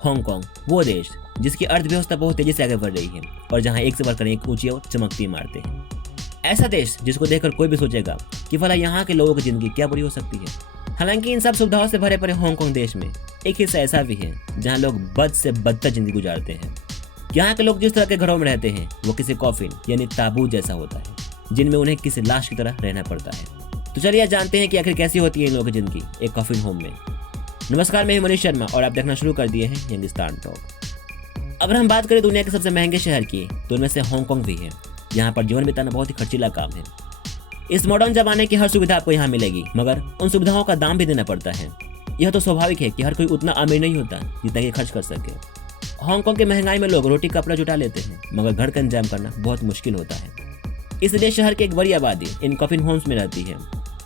Hong Kong, वो देश जिसकी अर्थव्यवस्था बहुत तेजी से आगे बढ़ रही है और जहां एक से बढ़कर एक ऊंची और चमकती इमारतें हैं। ऐसा देश जिसको देखकर कोई भी सोचेगा कि भला यहाँ के लोगों की जिंदगी क्या बुरी हो सकती है। हालांकि इन सब सुविधाओं से भरे पड़े हांगकांग देश में एक हिस्सा ऐसा भी है जहाँ लोग बद से बदतर जिंदगी गुजारते हैं। यहाँ के लोग जिस तरह के घरों में रहते हैं वो किसी कॉफिन यानी ताबूत जैसा होता है, जिनमें उन्हें किसी लाश की तरह रहना पड़ता है। तो चलिए जानते हैं कि आखिर कैसी होती है इन लोगों की जिंदगी एक कॉफिन होम में। नमस्कार, मैं मनीष शर्मा और आप देखना शुरू कर दिए हैं यंगिस्तान टॉक। अगर हम बात करें दुनिया के सबसे महंगे शहर की तो उनमें से हांगकांग भी है। यहाँ पर जीवन बिताना बहुत ही खर्चीला काम है। इस मॉडर्न जमाने की हर सुविधा आपको यहाँ मिलेगी, मगर उन सुविधाओं का दाम भी देना पड़ता है। यह तो स्वाभाविक है कि हर कोई उतना अमीर नहीं होता जितना कि खर्च कर सके। हांगकांग की महंगाई में लोग रोटी कपड़ा जुटा लेते हैं, मगर घर का इंतजाम करना बहुत मुश्किल होता है। इसलिए शहर की एक बड़ी आबादी इन कॉफिन होम्स में रहती है,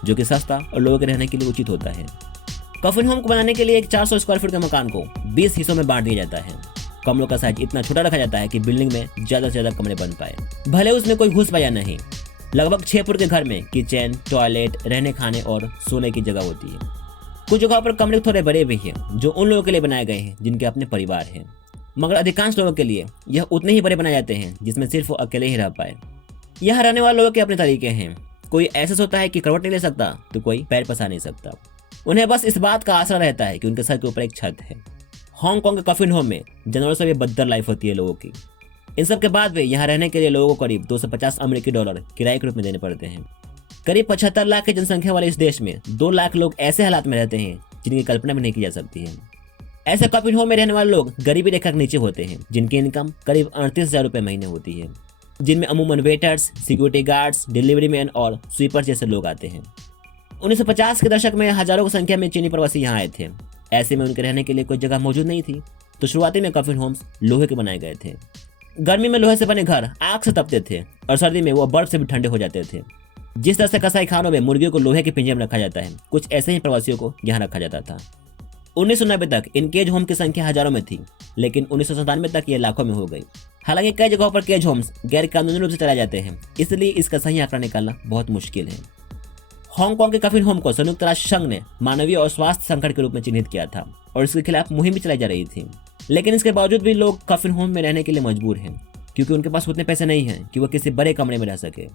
जो कि सस्ता और लोगों के रहने के लिए उचित होता है। कॉफिन होम को बनाने के लिए एक 400 स्क्वायर फीट के मकान को 20 हिस्सों में बांट दिया जाता है। कमरों का साइज इतना छोटा रखा जाता है कि बिल्डिंग में ज्यादा से ज्यादा कमरे बन पाए, भले उसमें कोई घुस पाए या नहीं। लगभग 6 फुट के घर में किचन, टॉयलेट, रहने खाने और सोने की जगह होती है। कुछ जगहों पर कमरे थोड़े बड़े भी हैं, जो उन लोगों के लिए बनाए गए हैं जिनके अपने परिवार हैं, मगर अधिकांश लोगों के लिए यह उतने ही बड़े बनाए जाते हैं जिसमें सिर्फ वो अकेले ही रह पाए। यहाँ रहने वाले लोगों के अपने तरीके हैं। कोई ऐसा सोता है कि करवट नहीं ले सकता तो कोई पैर पसा नहीं सकता। उन्हें बस इस बात का आसरा रहता है कि उनके सर के ऊपर एक छत है। हांगकांग के कॉफिन होम में जानवरों से भी बदतर लाइफ होती है लोगों की। इन सब के बाद भी यहाँ रहने के लिए लोगों को करीब 250 अमेरिकी डॉलर किराए के रूप में देने पड़ते हैं। करीब 75 लाख की जनसंख्या वाले इस देश में 2 लाख लोग ऐसे हालात में रहते हैं जिनकी कल्पना भी नहीं की जा सकती है। ऐसे कॉफिन होम में रहने वाले लोग गरीबी रेखा के नीचे होते हैं, जिनकी इनकम करीब 38,000 रुपये महीने होती है, जिनमें अमूमन waiters, security guards, delivery man और स्वीपर जैसे लोग आते हैं। 1950 के दशक में हजारों की संख्या में चीनी प्रवासी यहाँ आए थे। ऐसे में उनके रहने के लिए कोई जगह मौजूद नहीं थी, तो शुरुआती में कॉफिन होम्स लोहे के बनाए गए थे। गर्मी में लोहे से बने घर आग से तपते थे और सर्दी में वो बर्फ से भी ठंडे हो जाते थे। जिस तरह से कसाई खानों में मुर्गियों को लोहे के पिंजरे में रखा जाता है, कुछ ऐसे ही प्रवासियों को यहाँ रखा जाता था। 1990 तक इन केज होम की संख्या हजारों में थी, लेकिन 1997 तक ये लाखों में हो गई। हालांकि कई जगहों पर केज होम्स गैर कानूनी रूप से चलाए जाते हैं, इसलिए इसका सही आंकड़ा निकालना बहुत मुश्किल है। हांगकांग के कॉफिन होम को संयुक्त राष्ट्र संघ ने मानवीय और स्वास्थ्य संकट के रूप में चिन्हित किया था और इसके खिलाफ मुहिम भी चलाई जा रही थी। लेकिन इसके बावजूद भी लोग कॉफिन होम में रहने के लिए मजबूर हैं, क्योंकि उनके पास उतने पैसे नहीं हैं कि वो किसी बड़े कमरे में रह सके।